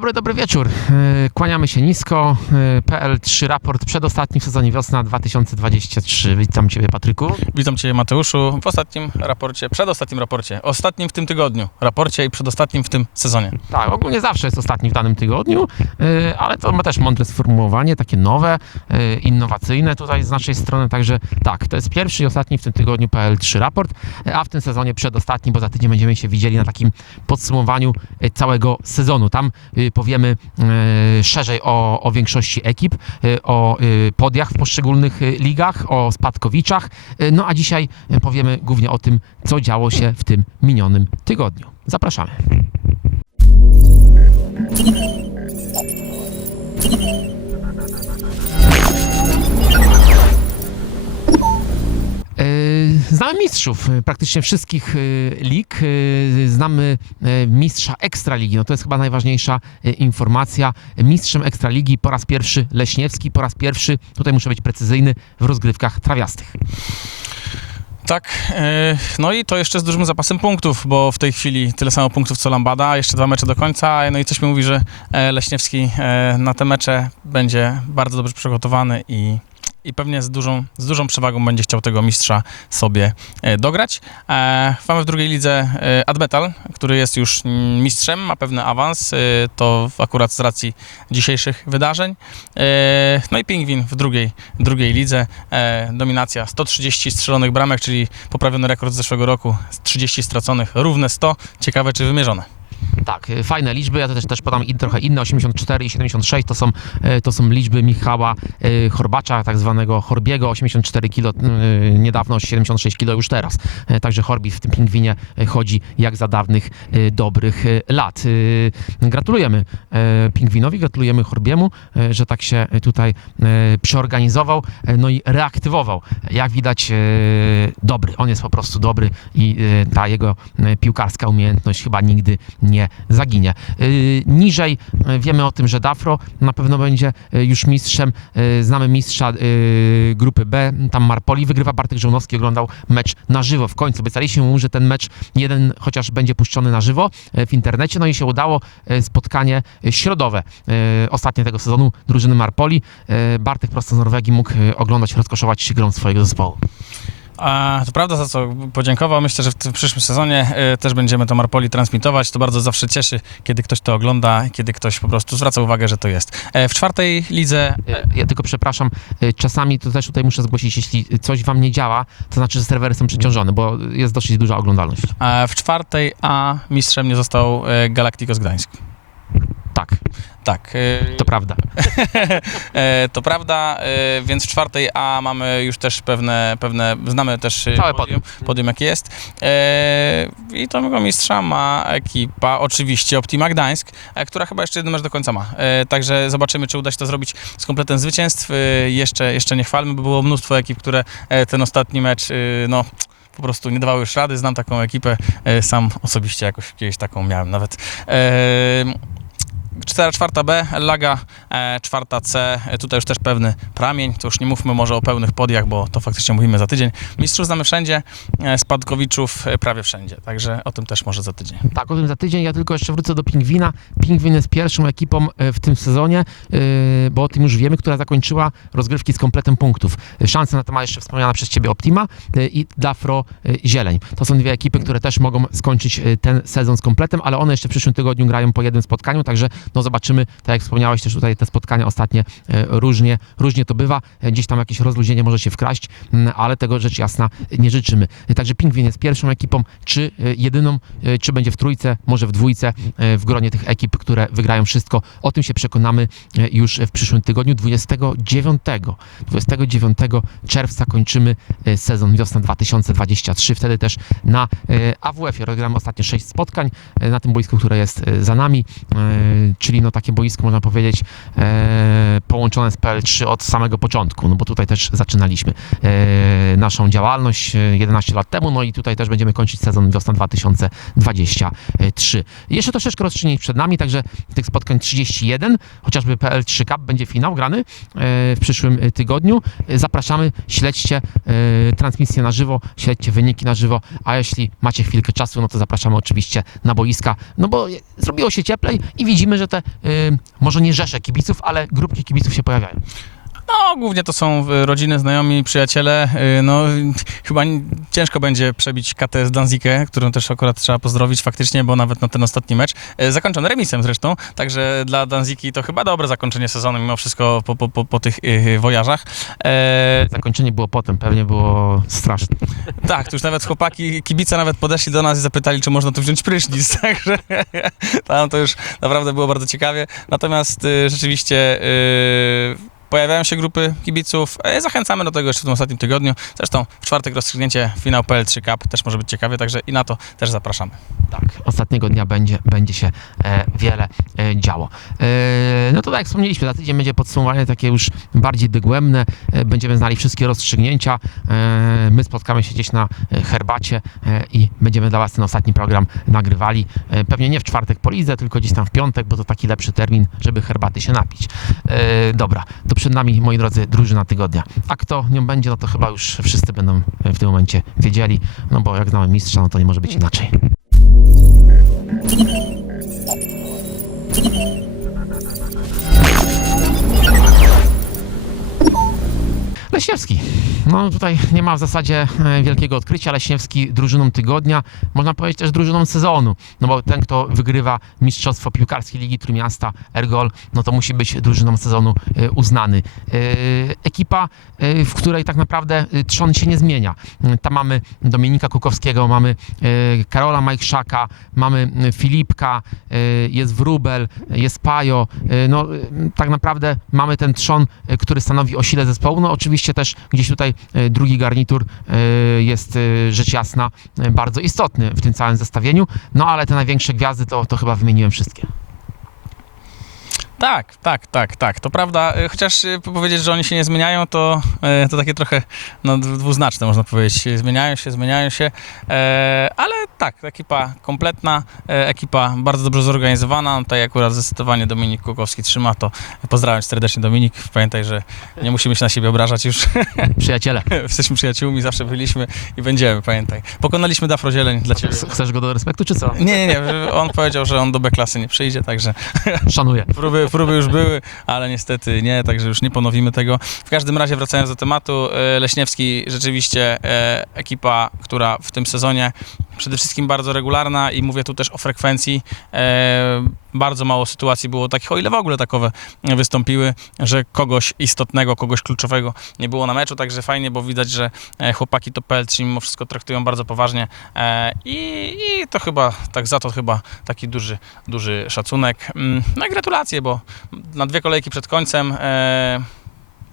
Dobry, dobry wieczór. Y, Kłaniamy się nisko. Y, PL3 raport przedostatni w sezonie wiosna 2023. Witam Ciebie, Patryku. Witam Cię Mateuszu w ostatnim raporcie, przedostatnim raporcie, ostatnim w tym tygodniu raporcie i przedostatnim w tym sezonie. Tak, ogólnie zawsze jest ostatni w danym tygodniu, y, ale to ma też mądre sformułowanie, takie nowe, innowacyjne tutaj z naszej strony. Także tak, to jest pierwszy i ostatni w tym tygodniu PL3 raport, a w tym sezonie przedostatni, bo za tydzień będziemy się widzieli na takim podsumowaniu całego sezonu. Tam powiemy y, szerzej o, o większości ekip, y, o y, podiach w poszczególnych y, ligach, o spadkowiczach. Y, No a dzisiaj y, powiemy głównie o tym, co działo się w tym minionym tygodniu. Zapraszamy. Znamy mistrzów e, praktycznie wszystkich e, lig. Znamy mistrza Ekstraligi. No to jest chyba najważniejsza informacja. Mistrzem Ekstraligi po raz pierwszy Leśniewski, po raz pierwszy, tutaj muszę być precyzyjny, w rozgrywkach trawiastych. Tak, no i to jeszcze z dużym zapasem punktów, bo w tej chwili tyle samo punktów co Lambada, jeszcze dwa mecze do końca, no i coś mi mówi, że e, Leśniewski e, na te mecze będzie bardzo dobrze przygotowany i, i pewnie z dużą, z dużą przewagą będzie chciał tego mistrza sobie e, dograć. E, Mamy w drugiej lidze e, Admetal, który jest już mistrzem, ma pewny awans, to akurat z racji dzisiejszych wydarzeń. No i Pingwin w drugiej, drugiej lidze, dominacja 130 strzelonych bramek, czyli poprawiony rekord z zeszłego roku, 30 straconych, równe 100. Ciekawe, czy wymierzone. Tak, e, fajne liczby, ja też, też podam trochę inne, 84 i 76 to są, e, to są liczby Michała e, Horbacza, tak zwanego Horbiego, 84 kg niedawno, 76 kg już teraz. Także Horbi w tym pingwinie chodzi jak za dawnych dobrych lat. Gratulujemy pingwinowi, gratulujemy Horbiemu, że tak się tutaj przeorganizował, no i reaktywował. Jak widać, dobry, on jest po prostu dobry i ta jego piłkarska umiejętność chyba nigdy nie zaginie. Yy, Niżej yy, wiemy o tym, że Dafro na pewno będzie yy, już mistrzem. Znamy mistrza grupy B, tam Marpoli wygrywa. Bartek Żołnowski oglądał mecz na żywo. W końcu obiecaliśmy mu, że ten mecz jeden chociaż będzie puszczony na żywo w internecie. No i się udało spotkanie środowe ostatnie tego sezonu drużyny Marpoli. Bartek prosto z Norwegii mógł oglądać, rozkoszować się grą swojego zespołu. A, to prawda, za co podziękował. Myślę, że w tym przyszłym sezonie e, też będziemy to Marpoli transmitować. To bardzo zawsze cieszy, kiedy ktoś to ogląda, kiedy ktoś po prostu zwraca uwagę, że to jest. E, w czwartej lidze E, Ja tylko przepraszam, e, czasami to też tutaj muszę zgłosić, jeśli coś wam nie działa, to znaczy, że serwery są przeciążone, bo jest dosyć duża oglądalność. e, w czwartej A mistrzem nie został Galacticos Gdańsk. Tak, Tak. e, to prawda. E, to prawda, e, więc w czwartej A mamy już też pewne, pewne znamy też Całe podium, podium jakie jest. I tego mistrza ma ekipa, oczywiście Optima Gdańsk, e, która chyba jeszcze jeden mecz do końca ma. Także zobaczymy, czy uda się to zrobić z kompletem zwycięstw. Jeszcze, jeszcze nie chwalmy, bo było mnóstwo ekip, które e, ten ostatni mecz, no po prostu nie dawały już rady. Znam taką ekipę, e, sam osobiście jakoś kiedyś taką miałem nawet. E, 4, czwarta B, Laga, e, czwarta C, e, tutaj już też pewny pramień, to już nie mówmy może o pełnych podiach, bo to faktycznie mówimy za tydzień. Mistrzów znamy wszędzie, e, spadkowiczów e, prawie wszędzie, także o tym też może za tydzień. Tak, o tym za tydzień. Ja tylko jeszcze wrócę do Pingwina. Pingwin jest pierwszą ekipą e, w tym sezonie, e, bo o tym już wiemy, która zakończyła rozgrywki z kompletem punktów. E, Szanse na to ma jeszcze wspomniana przez Ciebie Optima e, i Dafro e, Zieleń. To są dwie ekipy, które też mogą skończyć e, ten sezon z kompletem, ale one jeszcze w przyszłym tygodniu grają po jednym spotkaniu, także no zobaczymy, tak jak wspomniałeś też tutaj te spotkania ostatnie e, różnie, różnie to bywa. E, Gdzieś tam jakieś rozluźnienie może się wkraść, m, ale tego rzecz jasna nie życzymy. E, Także Pingwin jest pierwszą ekipą, czy jedyną, czy będzie w trójce, może w dwójce, w gronie tych ekip, które wygrają wszystko. O tym się przekonamy już w przyszłym tygodniu, 29. 29 czerwca kończymy sezon wiosna 2023. Wtedy też na AWF-ie rozegramy ostatnie 6 spotkań na tym boisku, które jest za nami. E, czyli no takie boisko można powiedzieć e, połączone z PL3 od samego początku, no bo tutaj też zaczynaliśmy e, naszą działalność e, 11 lat temu, no i tutaj też będziemy kończyć sezon wiosna 2023. Jeszcze troszeczkę rozstrzygnięć przed nami, także tych spotkań 31, chociażby PL3 Cup będzie finał grany e, w przyszłym e, tygodniu. E, Zapraszamy, śledźcie e, transmisję na żywo, śledźcie wyniki na żywo, a jeśli macie chwilkę czasu, no to zapraszamy oczywiście na boiska, no bo zrobiło się cieplej i widzimy, że te e, może nie rzesze kibiców, ale grupki kibiców się pojawiają. No, głównie to są y, rodziny, znajomi, przyjaciele. Y, No, chyba ciężko będzie przebić KTS Danzikę, którą też akurat trzeba pozdrowić faktycznie, bo nawet na ten ostatni mecz, y, zakończony remisem zresztą, także dla Danziki to chyba dobre zakończenie sezonu mimo wszystko po, po, po, po tych wojażach. E, Zakończenie było potem, pewnie było straszne. tak, tu już nawet chłopaki, kibice nawet podeszli do nas i zapytali, czy można tu wziąć prysznic, także tam to już naprawdę było bardzo ciekawie. Natomiast rzeczywiście pojawiają się grupy kibiców. E, Zachęcamy do tego jeszcze w tym ostatnim tygodniu. Zresztą w czwartek rozstrzygnięcie finał PL3 Cup też może być ciekawie, także i na to też zapraszamy. Tak, ostatniego dnia będzie, będzie się e, wiele e, działo. E, no to tak jak wspomnieliśmy, za tydzień będzie podsumowanie takie już bardziej dogłębne. E, będziemy znali wszystkie rozstrzygnięcia. E, my spotkamy się gdzieś na e, herbacie e, i będziemy dla Was ten ostatni program nagrywali. E, pewnie nie w czwartek po lidze, tylko gdzieś tam w piątek, bo to taki lepszy termin, żeby herbaty się napić. E, dobra, to przed nami, moi drodzy, drużyna tygodnia. A kto nią będzie, no to chyba już wszyscy będą w tym momencie wiedzieli, no bo jak znamy mistrza, no to nie może być inaczej. Leśniewski. No tutaj nie ma w zasadzie e, wielkiego odkrycia. Leśniewski drużyną tygodnia, można powiedzieć też drużyną sezonu. No bo ten, kto wygrywa Mistrzostwo Piłkarskiej Ligi Trójmiasta Ergol, no to musi być drużyną sezonu e, uznany. E, Ekipa, w której tak naprawdę trzon się nie zmienia. Tam mamy Dominika Kukowskiego, mamy Karola Majchrzaka, mamy Filipka, jest Wróbel, jest Pajo. No tak naprawdę mamy ten trzon, który stanowi o sile zespołu. No oczywiście też gdzieś tutaj e, drugi garnitur e, jest e, rzecz jasna bardzo istotny w tym całym zestawieniu. No ale te największe gwiazdy to, to chyba wymieniłem wszystkie. Tak, tak, tak, tak. To prawda, y, chociaż y, powiedzieć, że oni się nie zmieniają, to, y, to takie trochę no, dwu- dwuznaczne można powiedzieć. Zmieniają się, zmieniają się, e, ale tak, ekipa kompletna, e, ekipa bardzo dobrze zorganizowana. No, Tutaj akurat zdecydowanie Dominik Kukowski trzyma to. Pozdrawiam serdecznie Dominik. Pamiętaj, że nie musimy się na siebie obrażać już. Przyjaciele, Jesteśmy przyjaciółmi, zawsze byliśmy i będziemy, pamiętaj. Pokonaliśmy Dafro Zieleń dla ciebie. chcesz go do respektu czy co? Nie, nie, nie. On powiedział, że on do B-klasy nie przyjdzie, także Szanuję. Próby, próby już były, ale niestety nie, także już nie ponowimy tego. W każdym razie wracając do tematu, e, Leśniewski rzeczywiście e, ekipa, która w tym sezonie przede wszystkim bardzo regularna i mówię tu też o frekwencji. E, bardzo mało sytuacji było takich, o ile w ogóle takowe wystąpiły, że kogoś istotnego, kogoś kluczowego nie było na meczu, także fajnie, bo widać, że e, chłopaki to PL3 mimo wszystko traktują bardzo poważnie e, i, i to chyba, tak za to chyba taki duży, duży szacunek. Mm, No i gratulacje, bo na dwie kolejki przed końcem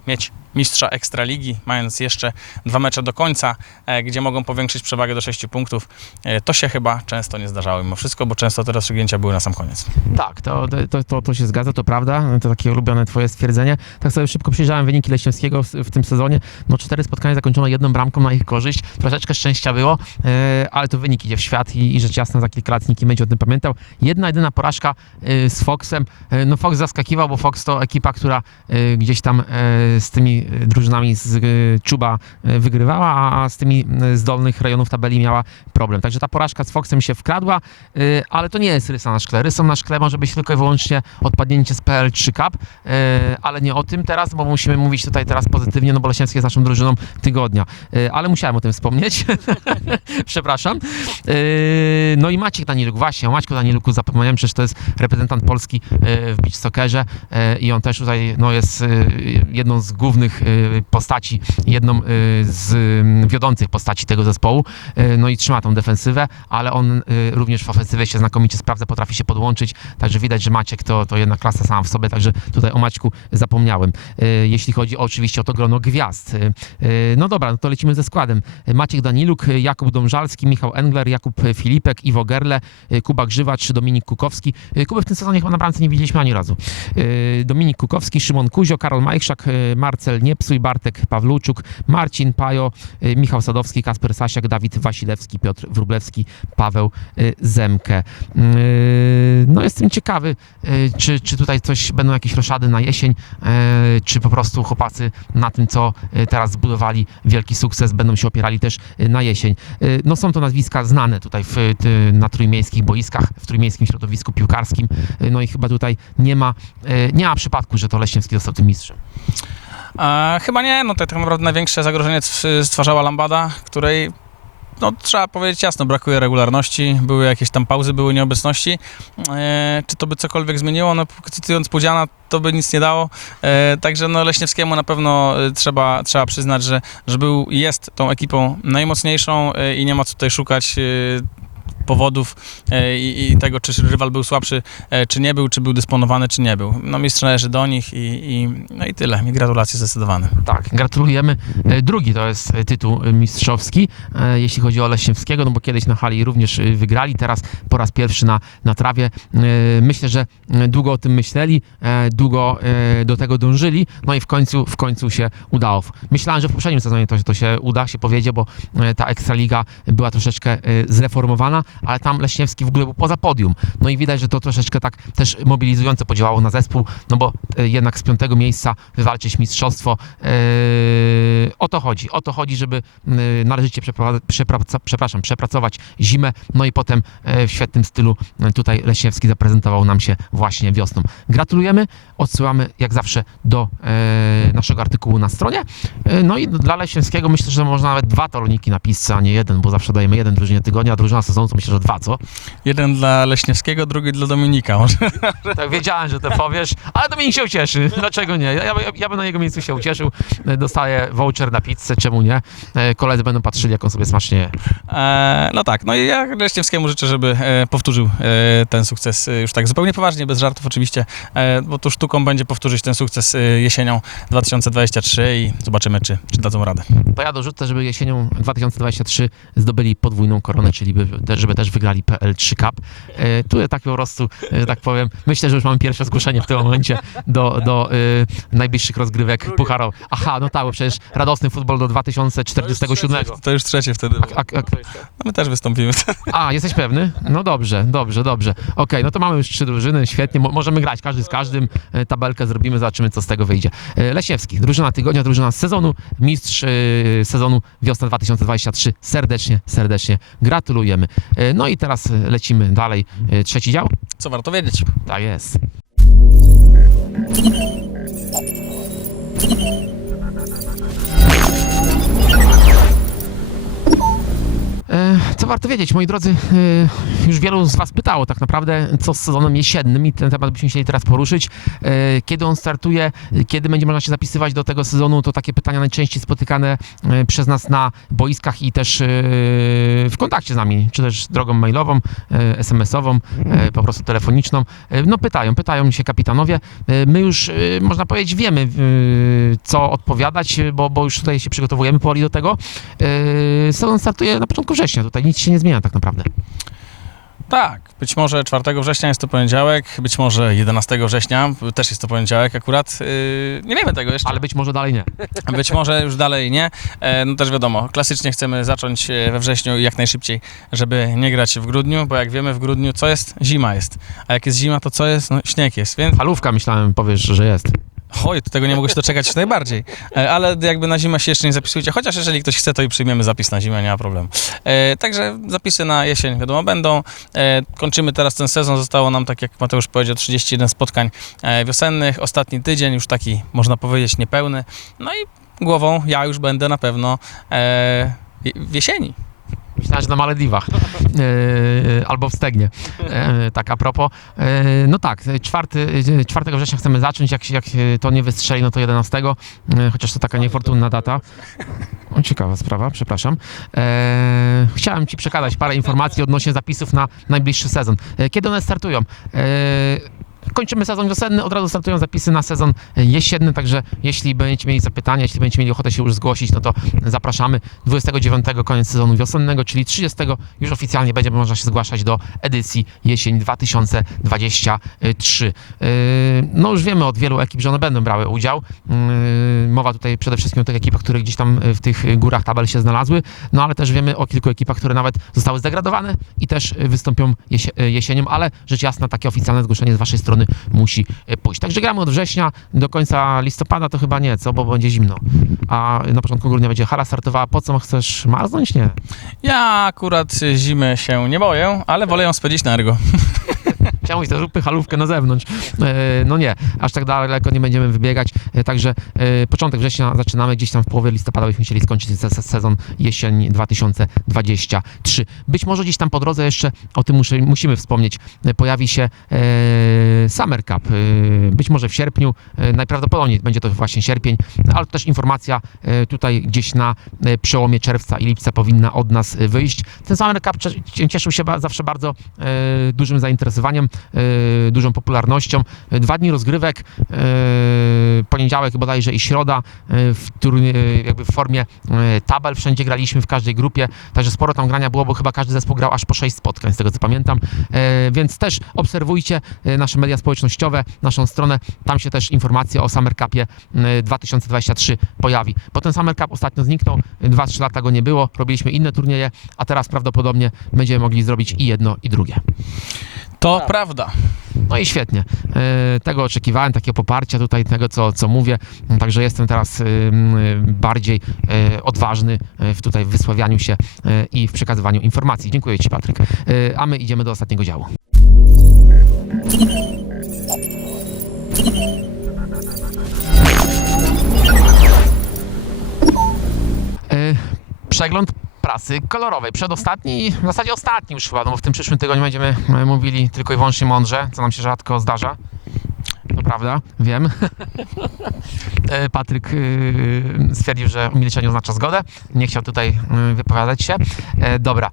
mieć mistrza Ekstraligi, mając jeszcze dwa mecze do końca, e, gdzie mogą powiększyć przewagę do 6 punktów, e, to się chyba często nie zdarzało mimo wszystko, bo często te rozstrzygnięcia były na sam koniec. Tak, to, to, to, to się zgadza, to prawda. To takie ulubione twoje stwierdzenie. Tak sobie szybko przyjrzałem wyniki Leśniewskiego w, tym sezonie. No cztery spotkania zakończono jedną bramką na ich korzyść. Troszeczkę szczęścia było, e, ale to wynik idzie w świat i, i rzecz jasna za kilka lat nikt nie będzie o tym pamiętał. Jedna, jedyna porażka z Foxem. No Fox zaskakiwał, bo Fox to ekipa, która gdzieś tam z tymi drużynami z e, Czuba e, wygrywała, a, z tymi e, z dolnych rejonów tabeli miała problem. Także ta porażka z Foxem się wkradła. Ale to nie jest rysa na szkle. Rysą na szkle może być tylko i wyłącznie odpadnięcie z PL3 Cup, ale nie o tym teraz, bo musimy mówić tutaj teraz pozytywnie, no bo Leśniewski jest naszą drużyną tygodnia. Ale musiałem o tym wspomnieć. Przepraszam. No i Maciek Daniluk, właśnie o Maćku zapomniałem, przecież to jest reprezentant Polski w beach soccerze i on też tutaj no, jest jedną z głównych głównych y, postaci, jedną y, z y, wiodących postaci tego zespołu, y, no i trzyma tą defensywę, ale on również w ofensywie się znakomicie sprawdza, potrafi się podłączyć, także widać, że Maciek to, to jedna klasa sama w sobie, także tutaj o Maćku zapomniałem. Jeśli chodzi oczywiście o to grono gwiazd. No dobra, no to lecimy ze składem. Maciek Daniluk, Jakub Dążalski, Michał Engler, Jakub Filipek, Iwo Gerle, Kuba Grzywacz, Dominik Kukowski. Kuby w tym sezonie chyba na bramce nie widzieliśmy ani razu. Dominik Kukowski, Szymon Kuzio, Karol Majchrzak, y, Marcel Niepsuj, Bartek Pawluczuk, Marcin Pajo, y, Michał Sadowski, Kasper Sasiak, Dawid Wasilewski, Piotr Wróblewski, Paweł y, Zemkę. Y, No jestem ciekawy, czy, czy tutaj coś będą jakieś roszady na jesień, czy po prostu chłopacy na tym, co teraz zbudowali wielki sukces, będą się opierali też na jesień. No są to nazwiska znane tutaj w, na trójmiejskich boiskach, w trójmiejskim środowisku piłkarskim, no i chyba tutaj nie ma, nie ma przypadku, że to Leśniewski został tym mistrzem. A, chyba nie, no tak naprawdę największe zagrożenie stw- stwarzała Lambada, której no, trzeba powiedzieć jasno, brakuje regularności, były jakieś tam pauzy, były nieobecności. E, czy to by cokolwiek zmieniło? No, cytując Pudziana, to by nic nie dało. E, także no, Leśniewskiemu na pewno e, trzeba, trzeba przyznać, że, że był jest tą ekipą najmocniejszą e, i nie ma co tutaj szukać e, powodów e, i, i tego, czy rywal był słabszy, e, czy nie był, czy był dysponowany, czy nie był. No mistrz należy do nich i, i, no i tyle. I gratulacje zdecydowane. Tak, gratulujemy. E, Drugi to jest tytuł mistrzowski, jeśli chodzi o Leśniewskiego, no bo kiedyś na hali również wygrali, teraz po raz pierwszy na, na trawie. Myślę, że długo o tym myśleli, długo do tego dążyli, no i w końcu, w końcu się udało. Myślałem, że w poprzednim sezonie to, to się uda, się powiedzie, bo ta Ekstraliga była troszeczkę zreformowana, ale tam Leśniewski w ogóle był poza podium. No i widać, że to troszeczkę tak też mobilizująco podziałało na zespół, no bo e, jednak z piątego miejsca wywalczyć mistrzostwo. e, O to chodzi. O to chodzi, żeby e, należycie przepraszam, przepracować zimę, no i potem w świetnym stylu tutaj Leśniewski zaprezentował nam się właśnie wiosną. Gratulujemy, odsyłamy jak zawsze do naszego artykułu na stronie. No i dla Leśniewskiego myślę, że można nawet dwa taloniki na a nie jeden, bo zawsze dajemy jeden drużynie tygodnia, a drużyna sezonu to myślę, że dwa, co? Jeden dla Leśniewskiego, drugi dla Dominika. Może. Tak, wiedziałem, że to powiesz, ale Dominik się ucieszy. Dlaczego nie? Ja, ja, ja bym na jego miejscu się ucieszył. Dostaję voucher na pizzę, czemu nie? E, Koledzy będą patrzyli, jak on sobie smacznie je. E, no tak, no i ja Leśniewskiemu życzę, żeby e, powtórzył e, ten sukces już tak zupełnie poważnie, bez żartów oczywiście, bo tu sztuką będzie powtórzyć ten sukces jesienią 2023 i zobaczymy, czy, czy dadzą radę. To ja dorzucę, żeby jesienią 2023 zdobyli podwójną koronę, czyli by, te- żeby też wygrali PL3 Cup. E, tu tak po prostu, e, tak powiem, myślę, że już mamy pierwsze zgłoszenie w tym momencie do, do e, najbliższych rozgrywek pucharowych. Aha, no tak, bo przecież radosny futbol do 2047. To już trzecie wtedy. A, a, a, No my też wystąpimy. A, jesteś pewny? No dobrze, dobrze, dobrze. Okej, no to mamy już trzy drużyny, świetnie. Mo- możemy grać każdy z każdym. Tabelkę zrobimy, zobaczymy, co z tego wyjdzie. Leśniewski, drużyna tygodnia, drużyna sezonu, mistrz sezonu wiosna 2023. Serdecznie, serdecznie gratulujemy. E, No i teraz e, lecimy dalej. E, Trzeci dział? Co warto wiedzieć? Tak jest. Co warto wiedzieć, moi drodzy, e, już wielu z Was pytało tak naprawdę, co z sezonem jesiennym i ten temat byśmy chcieli teraz poruszyć. E, Kiedy on startuje, kiedy będzie można się zapisywać do tego sezonu, to takie pytania najczęściej spotykane e, przez nas na boiskach i też w kontakcie z nami, czy też drogą mailową, SMS-ową, po prostu telefoniczną. No pytają, pytają się kapitanowie. My już, można powiedzieć, wiemy, co odpowiadać, bo, bo już tutaj się przygotowujemy powoli do tego. Sezon startuje na początku września, tutaj nic się nie zmienia tak naprawdę. Tak, być może 4 września jest to poniedziałek, być może 11 września też jest to poniedziałek akurat. Yy, nie wiemy tego jeszcze. Ale być może dalej nie. Być może już dalej nie. E, No też wiadomo, klasycznie chcemy zacząć e, we wrześniu jak najszybciej, żeby nie grać w grudniu, bo jak wiemy w grudniu co jest? Zima jest. A jak jest zima, to co jest? No śnieg jest, więc Falówka myślałem, powiesz, że jest. Oj, tego nie mogę się doczekać najbardziej. E, Ale jakby na zimę się jeszcze nie zapisujcie, chociaż jeżeli ktoś chce, to i przyjmiemy zapis na zimę, nie ma problemu. E, Także zapisy na jesień wiadomo będą. E, Kończymy teraz ten sezon, zostało nam, tak jak Mateusz powiedział, 31 spotkań e, wiosennych. Ostatni tydzień już taki, można powiedzieć, niepełny. No i głową ja już będę na pewno e, w jesieni. Myślałem, że na Malediwach e, albo w Stegnie. E, tak, a propos. E, no tak, 4, 4 września chcemy zacząć. Jak, jak to nie wystrzeli, no to 11, e, chociaż to taka niefortunna data. O, ciekawa sprawa, przepraszam. E, chciałem Ci przekazać parę informacji odnośnie zapisów na najbliższy sezon. E, kiedy one startują? E, Kończymy sezon wiosenny, od razu startują zapisy na sezon jesienny, także jeśli będziecie mieli zapytania, jeśli będziecie mieli ochotę się już zgłosić, no to zapraszamy. 29 koniec sezonu wiosennego, czyli 30 już oficjalnie będzie można się zgłaszać do edycji jesień 2023. Yy, No już wiemy od wielu ekip, że one będą brały udział. Yy, Mowa tutaj przede wszystkim o tych ekipach, które gdzieś tam w tych górach tabel się znalazły, no ale też wiemy o kilku ekipach, które nawet zostały zdegradowane i też wystąpią jesie- jesienią, ale rzecz jasna takie oficjalne zgłoszenie z waszej strony musi e, pójść. Także gramy od września do końca listopada, to chyba nie, co, bo będzie zimno. A na początku grudnia będzie hala startowa. Po co chcesz marznąć? Nie. Ja akurat zimy się nie boję, ale wolę ją spędzić na ergo. To zróbmy halówkę na zewnątrz. E, No nie, aż tak daleko nie będziemy wybiegać. E, Także e, początek września zaczynamy, gdzieś tam w połowie listopada byśmy chcieli skończyć se- se- sezon jesień 2023. Być może gdzieś tam po drodze jeszcze, o tym musimy wspomnieć, pojawi się Summer Cup. Być może w sierpniu, najprawdopodobniej będzie to właśnie sierpień, ale też informacja tutaj gdzieś na przełomie czerwca i lipca powinna od nas wyjść. Ten Summer Cup cieszył się zawsze bardzo dużym zainteresowaniem, dużą popularnością. E, Dwa dni rozgrywek, e, poniedziałek bodajże i środa, w turnie, jakby w formie tabel, wszędzie graliśmy w każdej grupie, także sporo tam grania było, bo chyba każdy zespół grał aż po 6 spotkań, z tego co pamiętam, więc też obserwujcie nasze media społecznościowe, naszą stronę, tam się też informacja o Summer Cupie e, 2023 pojawi, bo ten Summer Cup ostatnio zniknął, 2-3 lata go nie było, robiliśmy inne turnieje, a teraz prawdopodobnie będziemy mogli zrobić i jedno i drugie. To prawda. No i świetnie. E, Tego oczekiwałem, takiego poparcia tutaj, tego co, co mówię. Także jestem teraz ym, y, bardziej e, odważny e, w tutaj w wysławianiu się i w przekazywaniu informacji. Dziękuję Ci, Patryk. A my idziemy do ostatniego działu. E, Przegląd prasy kolorowej. Przedostatni w zasadzie ostatni już chyba, no bo w tym przyszłym tygodniu będziemy e, mówili tylko i wyłącznie mądrze, co nam się rzadko zdarza. To prawda, wiem. E, Patryk y, stwierdził, że milczenie oznacza zgodę. Nie chciał tutaj wypowiadać się. E, Dobra.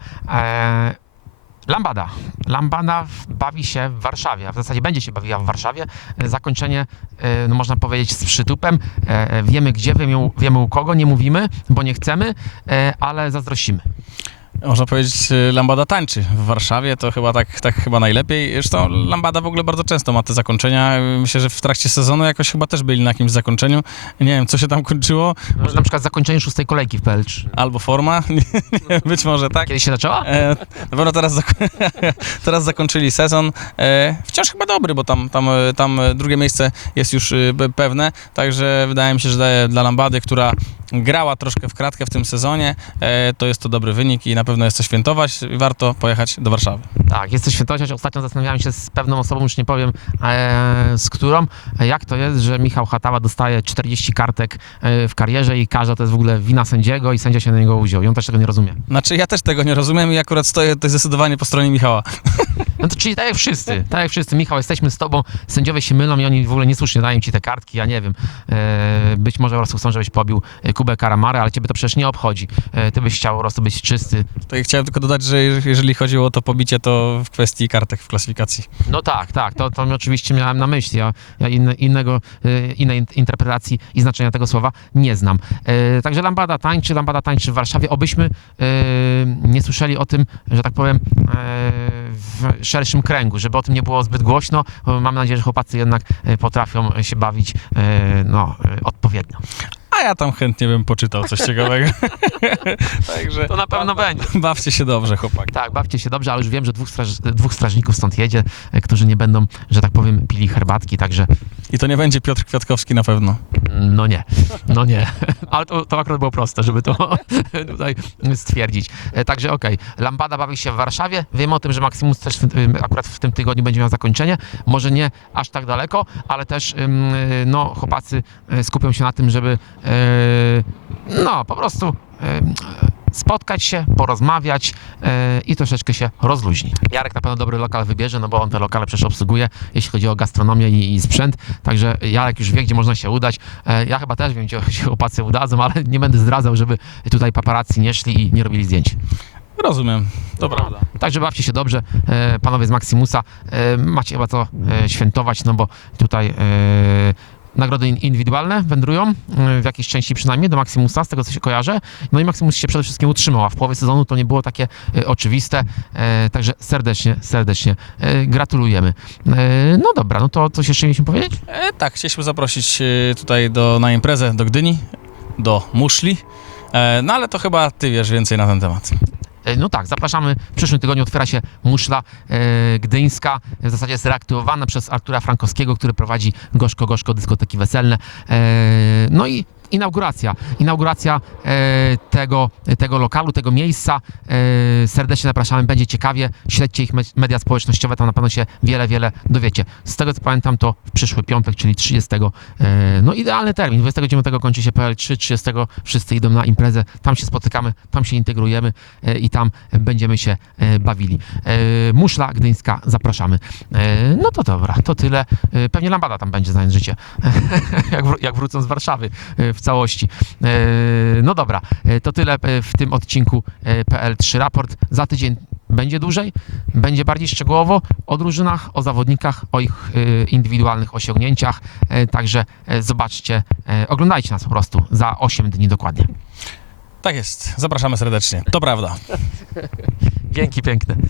Lambada. Lambada bawi się w Warszawie, a w zasadzie będzie się bawiła w Warszawie. E, Zakończenie, e, no można powiedzieć, z przytupem. E, Wiemy gdzie, wiemy, u- kogo, nie mówimy, bo nie chcemy, ale zazdrościmy. Można powiedzieć, y, Lambada tańczy w Warszawie, to chyba tak, tak chyba najlepiej. Zresztą Lambada w ogóle bardzo często ma te zakończenia. Myślę, że w trakcie sezonu jakoś chyba też byli na jakimś zakończeniu. Nie wiem, co się tam kończyło. No, na przykład zakończenie szóstej kolejki w PL3. Albo forma, być może tak. Kiedy się zaczęła? E, na pewno teraz, zako- teraz zakończyli sezon. E, wciąż chyba dobry, bo tam, tam, e, tam e, drugie miejsce jest już e, pe- pewne, także wydaje mi się, że dla Lambady, która grała troszkę w kratkę w tym sezonie, e, to jest to dobry wynik i na pewno jest co świętować i warto pojechać do Warszawy. Tak, jest to chociaż ostatnio zastanawiałem się z pewną osobą, już nie powiem e, z którą, e, jak to jest, że Michał Hatała dostaje 40 kartek w karierze i każda to jest w ogóle wina sędziego i sędzia się na niego uwziął i on też tego nie rozumie. Znaczy ja też tego nie rozumiem i akurat stoję tutaj zdecydowanie po stronie Michała. No to czyli tak jak wszyscy, tak jak wszyscy, Michał, jesteśmy z tobą, sędziowie się mylą i oni w ogóle niesłusznie dają ci te kartki, ja nie wiem, e, być może po prostu chcą, żebyś pobił e, Kubę Karamary, ale ciebie to przecież nie obchodzi, e, ty byś chciał po prostu być czysty, Tutaj chciałem tylko dodać, że jeżeli chodziło o to pobicie, to w kwestii kartek w klasyfikacji. No tak, tak, to, to oczywiście miałem na myśli. Ja, ja inne, innego, e, innej in- interpretacji i znaczenia tego słowa nie znam. E, Także Lambada tańczy, Lambada tańczy w Warszawie. Obyśmy e, nie słyszeli o tym, że tak powiem, e, w szerszym kręgu, żeby o tym nie było zbyt głośno. Mam nadzieję, że chłopacy jednak e, potrafią się bawić e, no, e, odpowiednio. A ja tam chętnie bym poczytał coś ciekawego. Także To na pewno będzie. bawcie się dobrze, chłopaki. Tak, bawcie się dobrze, ale już wiem, że dwóch, straż, dwóch strażników stąd jedzie, e, którzy nie będą, że tak powiem, pili herbatki, także I to nie będzie Piotr Kwiatkowski na pewno. No nie, no nie. Ale to, to akurat było proste, żeby to tutaj stwierdzić. E, Także okej, Lambada bawi się w Warszawie. Wiemy o tym, że Maximus też akurat w tym tygodniu będzie miał zakończenie. Może nie aż tak daleko, ale też ym, no, chłopacy e, skupią się na tym, żeby e, no po prostu e, spotkać się, porozmawiać e, i troszeczkę się rozluźni. Jarek na pewno dobry lokal wybierze, no bo on te lokale przecież obsługuje, jeśli chodzi o gastronomię i, i sprzęt, także Jarek już wie, gdzie można się udać. Ja chyba też wiem, gdzie się chłopacy udadzą, ale nie będę zdradzał, żeby tutaj paparazzi nie szli i nie robili zdjęć. Rozumiem, to prawda. Także bawcie się dobrze, panowie z Maximusa. Macie chyba co świętować, no bo tutaj nagrody in- indywidualne wędrują, e, w jakiejś części przynajmniej, do Maximusa, z tego co się kojarzę. No i Maximus się przede wszystkim utrzymał, a w połowie sezonu to nie było takie e, oczywiste. E, także serdecznie, serdecznie gratulujemy. No dobra, no to coś jeszcze mieliśmy powiedzieć? E, tak, chcieliśmy zaprosić tutaj do, na imprezę do Gdyni, do Muszli. E, no ale to chyba ty wiesz więcej na ten temat. E, No tak, zapraszamy. W przyszłym tygodniu otwiera się muszla e, gdyńska. W zasadzie jest reaktywowana przez Artura Frankowskiego, który prowadzi Gorzko Gorzko dyskoteki weselne. E, no i inauguracja. Inauguracja e, tego, tego lokalu, tego miejsca. E, serdecznie zapraszamy, będzie ciekawie. Śledźcie ich me- media społecznościowe, tam na pewno się wiele, wiele dowiecie. Z tego co pamiętam, to w przyszły piątek, czyli 30. E, no idealny termin. 29 kończy się PL3, 30 wszyscy idą na imprezę, tam się spotykamy, tam się integrujemy i tam będziemy się bawili. Muszla Gdyńska, zapraszamy. No to dobra, to tyle. Pewnie Lambada tam będzie znając życie, jak, jak wrócą z Warszawy w całości. E, No dobra, e, to tyle e, w tym odcinku e, PL3 Raport. Za tydzień będzie dłużej, będzie bardziej szczegółowo o drużynach, o zawodnikach, o ich indywidualnych osiągnięciach. Także zobaczcie, oglądajcie nas po prostu za 8 dni dokładnie. Tak jest, zapraszamy serdecznie. To prawda. Dzięki piękne.